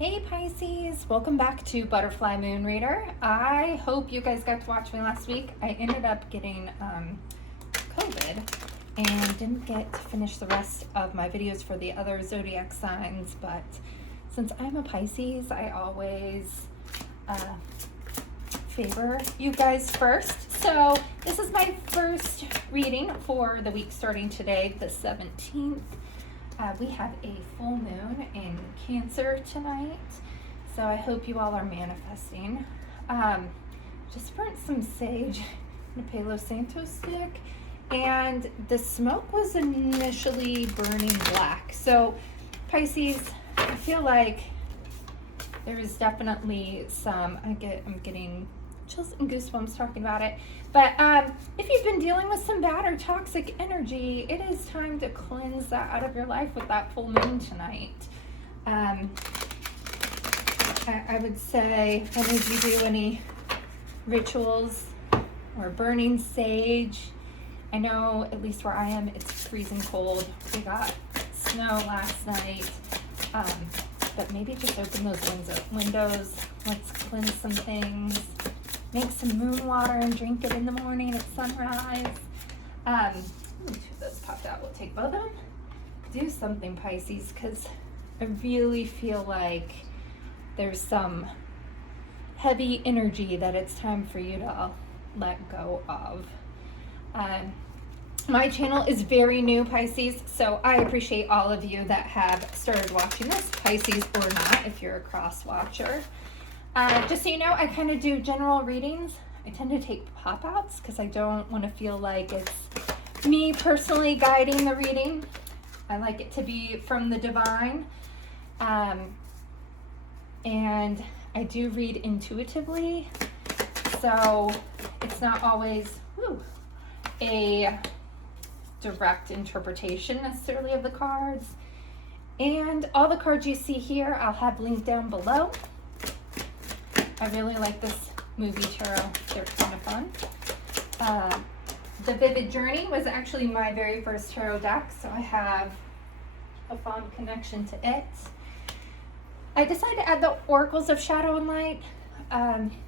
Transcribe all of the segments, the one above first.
Hey Pisces, welcome back to Butterfly Moon Reader. I hope you guys got to watch me last week. I ended up getting COVID and didn't get to finish the rest of my videos for the other zodiac signs, but since I'm a Pisces, I always favor you guys first. So this is my first reading for the week starting today, the 17th. We have a full moon in Cancer tonight, so I hope you all are manifesting. Just burnt some sage in a Palo Santo stick, and the smoke was initially burning black. So Pisces, I feel like there is definitely some, I'm getting chills and goosebumps talking about it. But if you've been dealing with some bad or toxic energy, it is time to cleanse that out of your life with that full moon tonight. I would say, any of you do any rituals or burning sage? I know, at least where I am, it's freezing cold. We got snow last night. But maybe just open those windows. Let's cleanse some things. Make some moon water and drink it in the morning at sunrise. Two of those popped out. We'll take both of them. Do something, Pisces, because I really feel like there's some heavy energy that it's time for you to let go of. My channel is very new, Pisces, so I appreciate all of you that have started watching this, Pisces or not, if you're a cross watcher. Just so you know, I kind of do general readings. I tend to take pop-outs because I don't want to feel like it's me personally guiding the reading. I like it to be from the divine. And I do read intuitively, so it's not always a direct interpretation necessarily of the cards. And all the cards you see here, I'll have linked down below. I really like this movie tarot. They're kind of fun. The Vivid Journey was actually my very first tarot deck, so I have a fond connection to it. I decided to add the Oracles of Shadow and Light,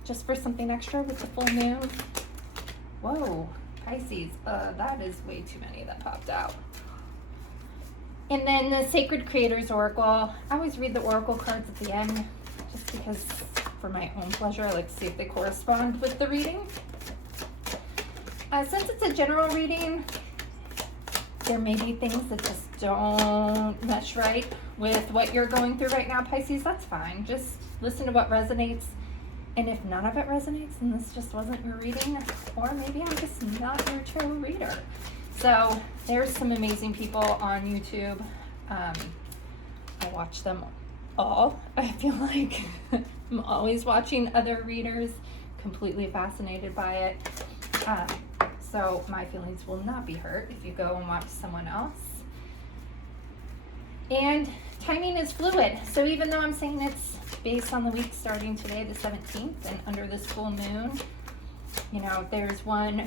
just for something extra with the full moon. Whoa, Pisces, that is way too many that popped out. And then the Sacred Creators Oracle. I always read the Oracle cards at the end, just because for my own pleasure, I like to see if they correspond with the reading. Since it's a general reading, there may be things that just don't mesh right with what you're going through right now, Pisces. That's fine. Just listen to what resonates. And if none of it resonates, then this just wasn't your reading, or maybe I'm just not your tarot reader. So there's some amazing people on YouTube. I watch them all. I feel like I'm always watching other readers, completely fascinated by it. So my feelings will not be hurt if you go and watch someone else. And timing is fluid. So even though I'm saying it's based on the week starting today, the 17th, and under this full moon, you know, there's one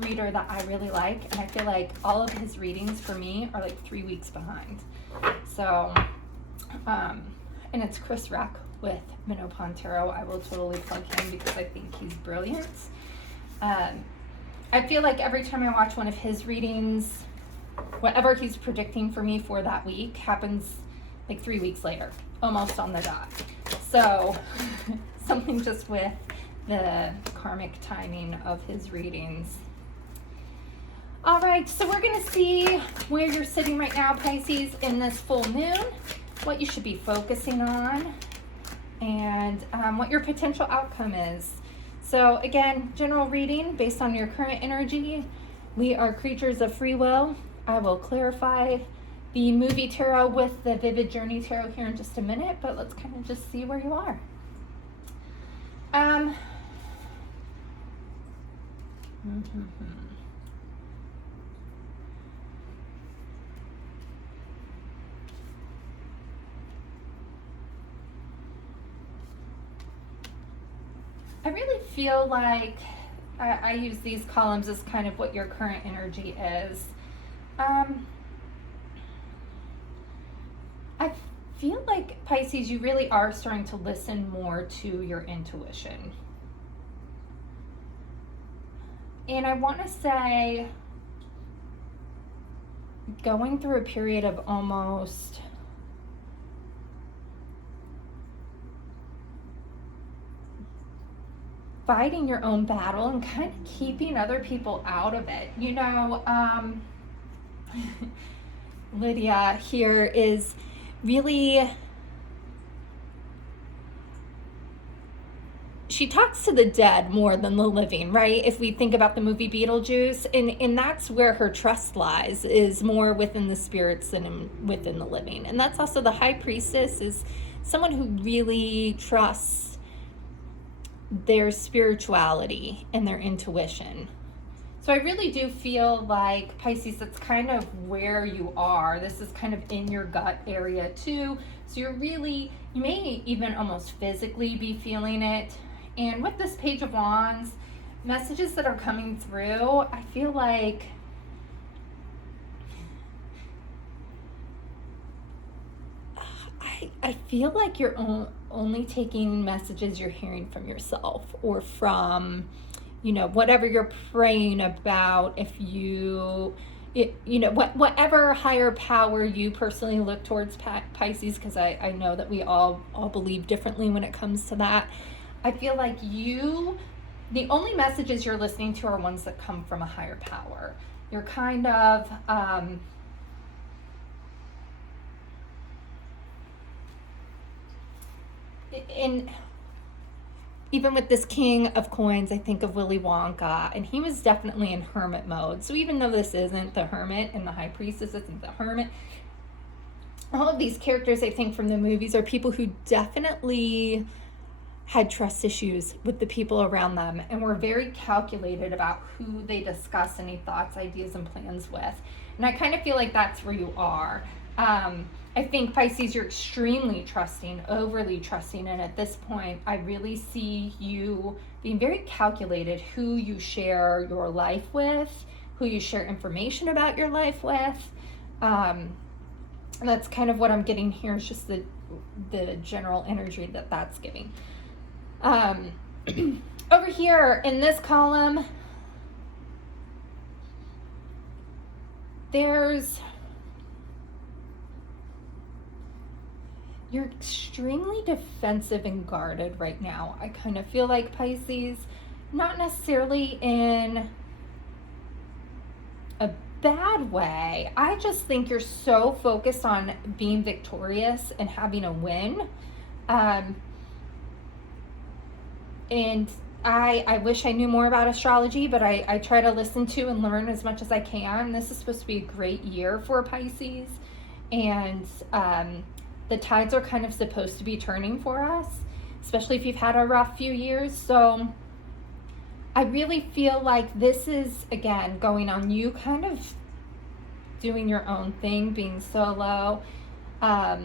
reader that I really like, and I feel like all of his readings for me are like 3 weeks behind. So, and it's Chris Rack with Minopon Tarot. I will totally plug him because I think he's brilliant. I feel like every time I watch one of his readings, whatever he's predicting for me for that week happens like 3 weeks later, almost on the dot. So something just with the karmic timing of his readings. All right, so we're gonna see where you're sitting right now, Pisces, in this full moon, what you should be focusing on, and what your potential outcome is. So again, general reading based on your current energy. We are creatures of free will. I will clarify the movie tarot with the Vivid Journey tarot here in just a minute, but let's kind of just see where you are. I really feel like I use these columns as kind of what your current energy is. I feel like, Pisces, you really are starting to listen more to your intuition. And I want to say, going through a period of almost fighting your own battle and kind of keeping other people out of it. You know, Lydia here is really, she talks to the dead more than the living, right? If we think about the movie Beetlejuice, and that's where her trust lies, is more within the spirits than within the living. And that's also the High Priestess, is someone who really trusts their spirituality and their intuition. So I really do feel like, Pisces, that's kind of where you are. This is kind of in your gut area too. So you're really, you may even almost physically be feeling it. And with this Page of Wands, messages that are coming through, I feel like I feel like you're only taking messages you're hearing from yourself, or from, you know, whatever you're praying about. If you, whatever higher power you personally look towards, Pisces, because I know that we all believe differently when it comes to that. I feel like the only messages you're listening to are ones that come from a higher power. You're kind of, and even with this King of Coins, I think of Willy Wonka, and he was definitely in hermit mode. So even though this isn't the Hermit and the High Priestess isn't the Hermit, all of these characters, I think, from the movies are people who definitely had trust issues with the people around them and were very calculated about who they discuss any thoughts, ideas, and plans with. And I kind of feel like that's where you are. I think, Pisces, you're extremely trusting, overly trusting, and at this point, I really see you being very calculated who you share your life with, who you share information about your life with. And that's kind of what I'm getting here, is just the general energy that's giving. Over here in this column, you're extremely defensive and guarded right now. I kind of feel like, Pisces, not necessarily in a bad way. I just think you're so focused on being victorious and having a win. And I wish I knew more about astrology, but I try to listen to and learn as much as I can. This is supposed to be a great year for Pisces. And the tides are kind of supposed to be turning for us, especially if you've had a rough few years. So I really feel like this is, again, going on you kind of doing your own thing, being solo. I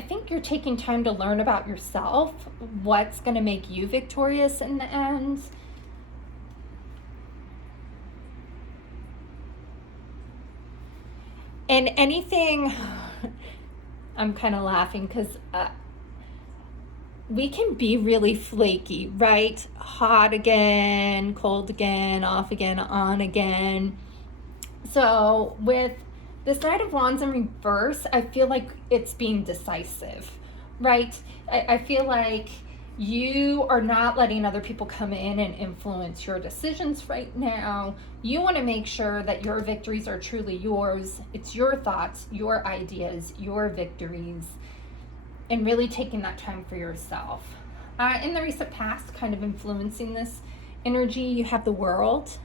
think you're taking time to learn about yourself, what's going to make you victorious in the end. And anything, I'm kind of laughing because we can be really flaky, right? Hot again, cold again, off again, on again. So with this Knight of Wands in reverse, I feel like it's being decisive, right? I feel like you are not letting other people come in and influence your decisions right now. You want to make sure that your victories are truly yours. It's your thoughts, your ideas, your victories, and really taking that time for yourself. In the recent past, kind of influencing this energy, you have the World.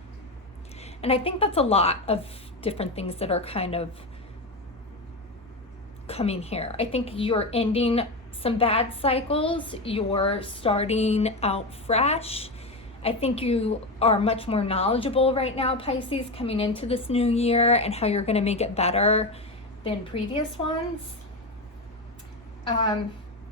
And I think that's a lot of different things that are kind of coming here. I think you're ending some bad cycles. You're starting out fresh. I think you are much more knowledgeable right now, Pisces, coming into this new year and how you're going to make it better than previous ones.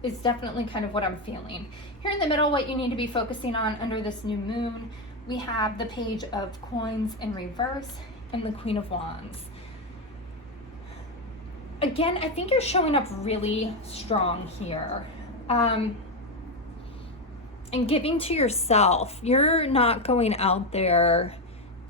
Is definitely kind of what I'm feeling. Here in the middle, what you need to be focusing on under this new moon, we have the Page of Coins in reverse and the Queen of Wands. Again, I think you're showing up really strong here. And giving to yourself. You're not going out there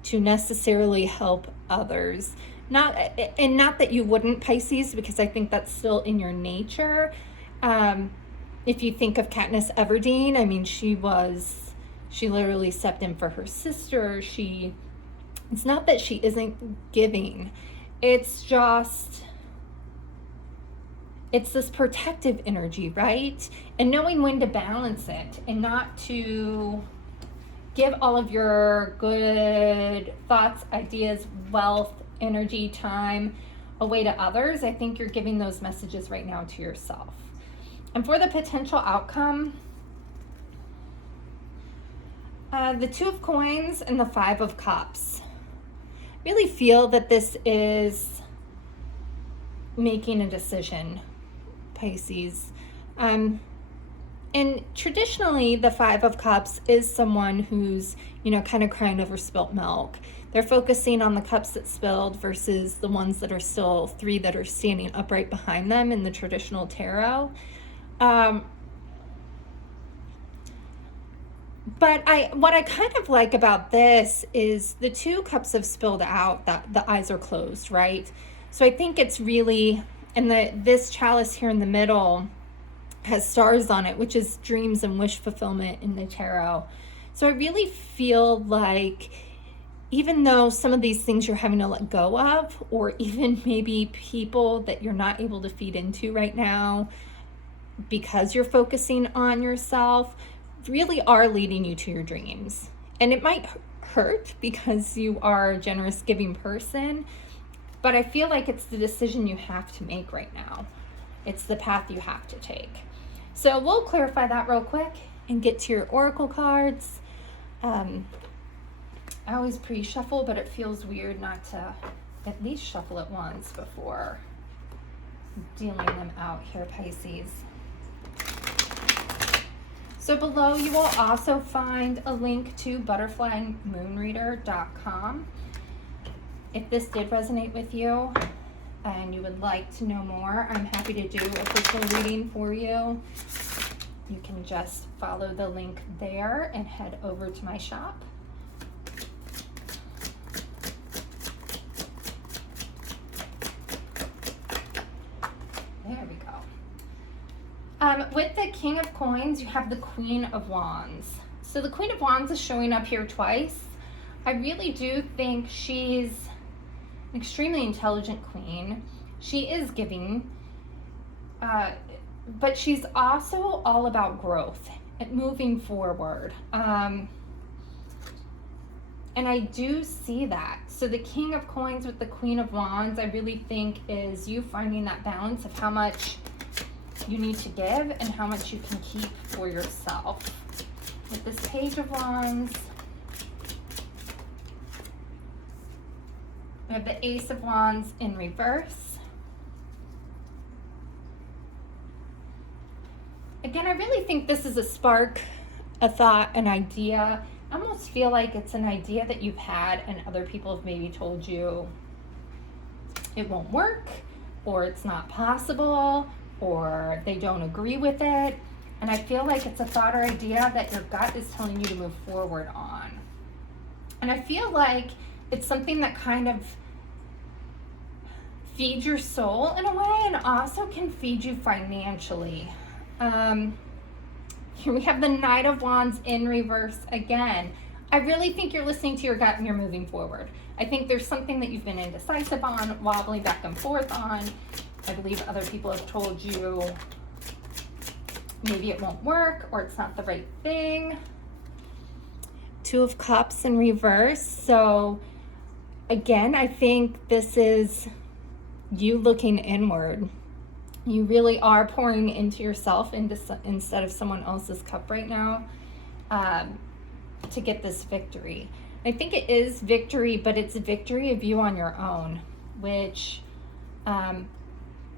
to necessarily help others. Not that you wouldn't, Pisces, because I think that's still in your nature. If you think of Katniss Everdeen, I mean, she literally stepped in for her sister. It's not that she isn't giving. It's this protective energy, right? And knowing when to balance it and not to give all of your good thoughts, ideas, wealth, energy, time away to others. I think you're giving those messages right now to yourself. And for the potential outcome, the Two of Coins and the Five of Cups. Really feel that this is making a decision, Pisces. And traditionally, the Five of Cups is someone who's, kind of crying over spilt milk. They're focusing on the cups that spilled versus the ones that are still three that are standing upright behind them in the traditional tarot. But what I kind of like about this is the two cups have spilled out, that the eyes are closed, right? So I think it's really, and this chalice here in the middle has stars on it, which is dreams and wish fulfillment in the tarot. So I really feel like even though some of these things you're having to let go of, or even maybe people that you're not able to feed into right now because you're focusing on yourself, really are leading you to your dreams. And it might hurt because you are a generous, giving person, but I feel like it's the decision you have to make right now. It's the path you have to take. So we'll clarify that real quick and get to your oracle cards. I always pre-shuffle, but it feels weird not to at least shuffle it once before dealing them out here, Pisces. So below you will also find a link to butterflymoonreader.com. If this did resonate with you and you would like to know more, I'm happy to do a personal reading for you. You can just follow the link there and head over to my shop. There we go. With the King of Coins, you have the Queen of Wands. So the Queen of Wands is showing up here twice. I really do think she's an extremely intelligent queen. She is giving, but she's also all about growth and moving forward. And I do see that. So the King of Coins with the Queen of Wands, I really think is you finding that balance of how much you need to give and how much you can keep for yourself. With this Page of Wands, we have the Ace of Wands in reverse. Again, I really think this is a spark, a thought, an idea. I almost feel like it's an idea that you've had and other people have maybe told you it won't work, or it's not possible, or they don't agree with it. And I feel like it's a thought or idea that your gut is telling you to move forward on. And I feel like it's something that kind of feeds your soul in a way and also can feed you financially. Here we have the Knight of Wands in reverse again. I really think you're listening to your gut and you're moving forward. I think there's something that you've been indecisive on, wobbling back and forth on. I believe other people have told you maybe it won't work or it's not the right thing. Two of Cups in reverse. So again, I think this is you looking inward. You really are pouring into yourself instead of someone else's cup right now to get this victory. I think it is victory, but it's a victory of you on your own, which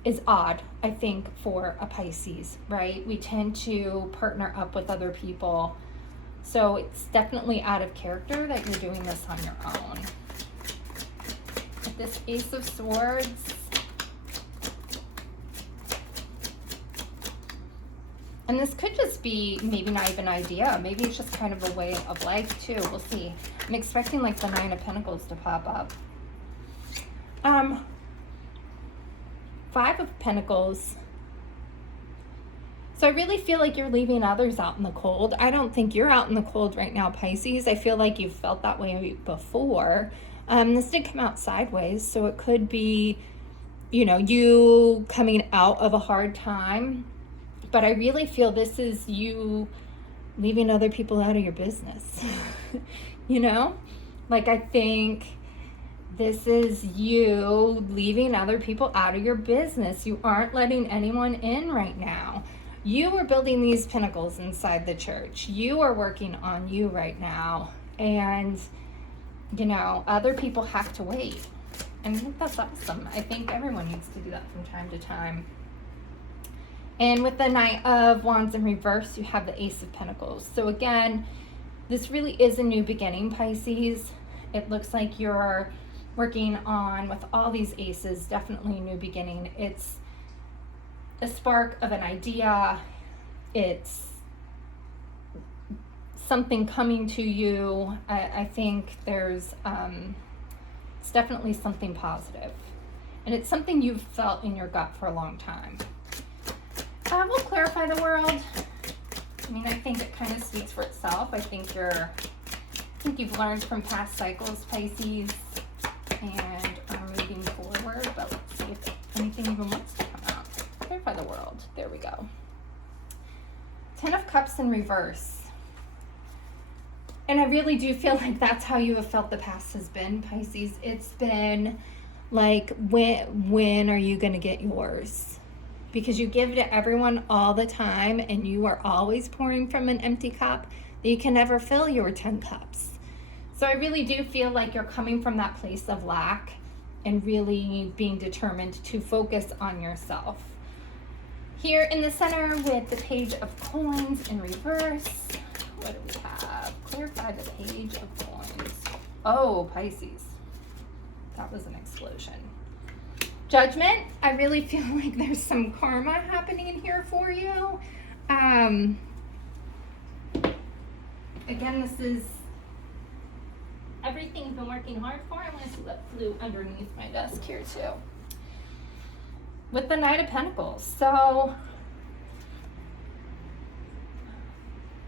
is odd, I think, for a Pisces, right? We tend to partner up with other people So it's definitely out of character that you're doing this on your own. With this Ace of Swords, and this could just be maybe not even an idea. Maybe it's just kind of a way of life too. We'll see. I'm expecting like the Nine of Pentacles to pop up. Five of Pentacles. So I really feel like you're leaving others out in the cold. I don't think you're out in the cold right now, Pisces. I feel like you've felt that way before. This did come out sideways, so it could be, you know, you coming out of a hard time. But I really feel this is you leaving other people out of your business. You know? Like, I think this is you leaving other people out of your business. You aren't letting anyone in right now. You are building these pinnacles inside the church. You are working on you right now. And, you know, other people have to wait. And I think that's awesome. I think everyone needs to do that from time to time. And with the Knight of Wands in reverse, you have the Ace of Pentacles. So again, this really is a new beginning, Pisces. It looks like you're working on, with all these aces, definitely a new beginning. It's a spark of an idea. It's something coming to you. I think there's, it's definitely something positive. And it's something you've felt in your gut for a long time. We'll clarify the world. I mean, I think it kind of speaks for itself. I think you've learned from past cycles, Pisces, and are moving forward. But let's see if anything even wants to come out. Clarify the world. There we go. Ten of Cups in reverse. And I really do feel like that's how you have felt the past has been, Pisces. It's been like, when are you going to get yours? Because you give to everyone all the time and you are always pouring from an empty cup, that you can never fill your 10 cups. So I really do feel like you're coming from that place of lack and really being determined to focus on yourself. Here in the center with the Page of Coins in reverse, what do we have? Clarify the Page of Coins. Oh, Pisces. That was an explosion. Judgment. I really feel like there's some karma happening here for you. Again, this is everything you've been working hard for. I want to see what flew underneath my desk here too. With the Knight of Pentacles. So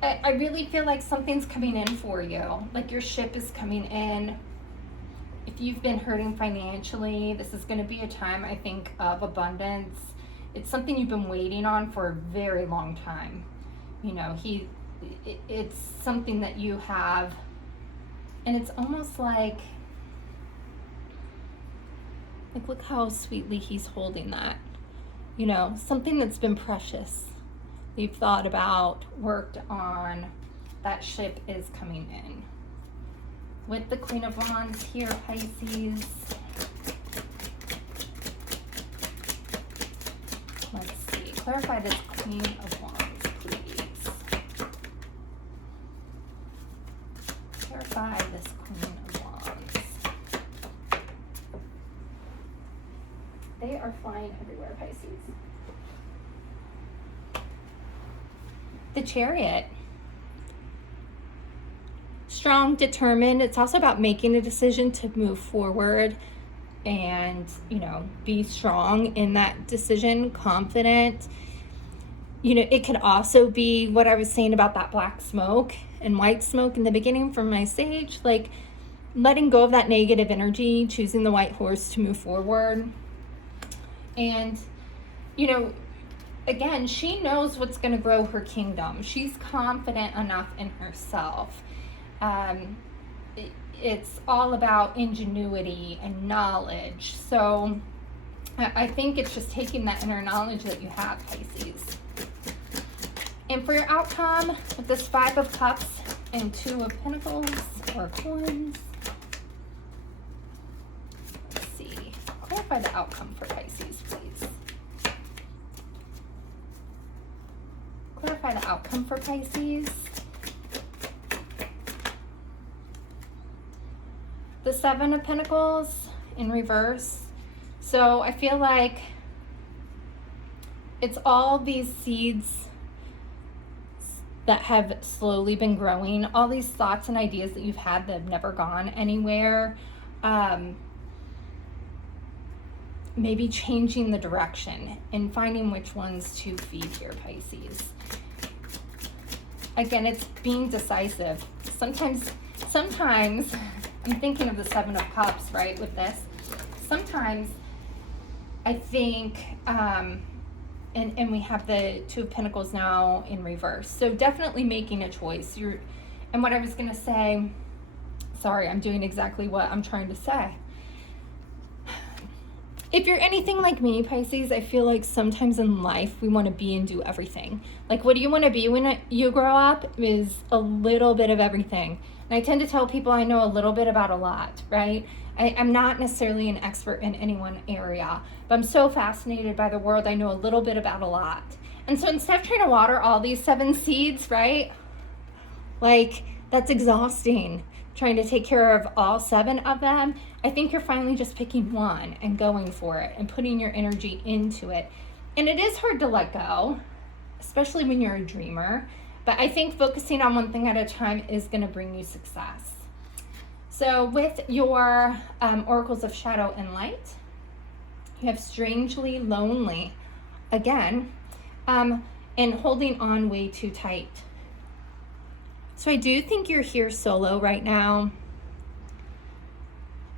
I really feel like something's coming in for you. Like your ship is coming in. If you've been hurting financially, this is going to be a time, I think, of abundance. It's something you've been waiting on for a very long time. You know, it's something that you have, and it's almost like look how sweetly he's holding that. You know, something that's been precious. You've thought about, worked on, that ship is coming in. With the Queen of Wands here, Pisces. Let's see. Clarify this Queen of Wands, please. Clarify this Queen of Wands. They are flying everywhere, Pisces. The Chariot. Strong, determined. It's also about making a decision to move forward and, you know, be strong in that decision, confident. You know, it could also be what I was saying about that black smoke and white smoke in the beginning from my sage, like letting go of that negative energy, choosing the white horse to move forward. And, you know, again, she knows what's going to grow her kingdom. She's confident enough in herself. It's all about ingenuity and knowledge. So I think it's just taking that inner knowledge that you have, Pisces. And for your outcome, with this Five of Cups and Two of Pentacles or Coins, let's see. Clarify the outcome for Pisces, please. Clarify the outcome for Pisces. the Seven of Pentacles in reverse. So I feel like it's all these seeds that have slowly been growing, all these thoughts and ideas that you've had that have never gone anywhere. Maybe changing the direction and finding which ones to feed here, Pisces. Again, it's being decisive. Sometimes I'm thinking of the Seven of Cups, right, with this. Sometimes I think, and we have the Two of Pentacles now in reverse. So definitely making a choice. And what I was going to say, sorry, I'm doing exactly what I'm trying to say. If you're anything like me, Pisces, I feel like sometimes in life we want to be and do everything. Like, what do you want to be when you grow up is a little bit of everything. And I tend to tell people I know a little bit about a lot, right? I'm not necessarily an expert in any one area, but I'm so fascinated by the world, I know a little bit about a lot. And so instead of trying to water all these 7 seeds, right? Like, that's exhausting. Trying to take care of all 7 of them. I think you're finally just picking one and going for it and putting your energy into it. And it is hard to let go, especially when you're a dreamer. But I think focusing on one thing at a time is going to bring you success. So with your oracles of shadow and light, you have strangely lonely again, and holding on way too tight. So I do think you're here solo right now.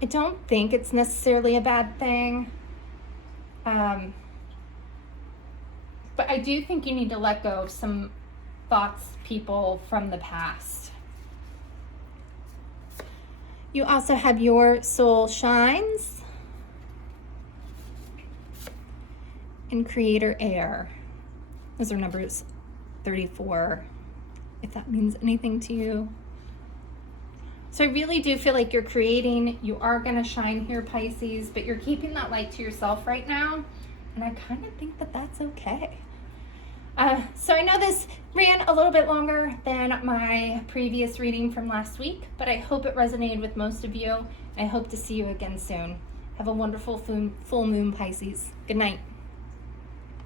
I don't think it's necessarily a bad thing. But I do think you need to let go of some thoughts, people from the past. You also have your soul shines and creator air. Those are numbers 34. If that means anything to you. So I really do feel like you're creating, you are going to shine here, Pisces, but you're keeping that light to yourself right now. And I kind of think that that's okay. So I know this ran a little bit longer than my previous reading from last week, but I hope it resonated with most of you. I hope to see you again soon. Have a wonderful full moon, Pisces. Good night.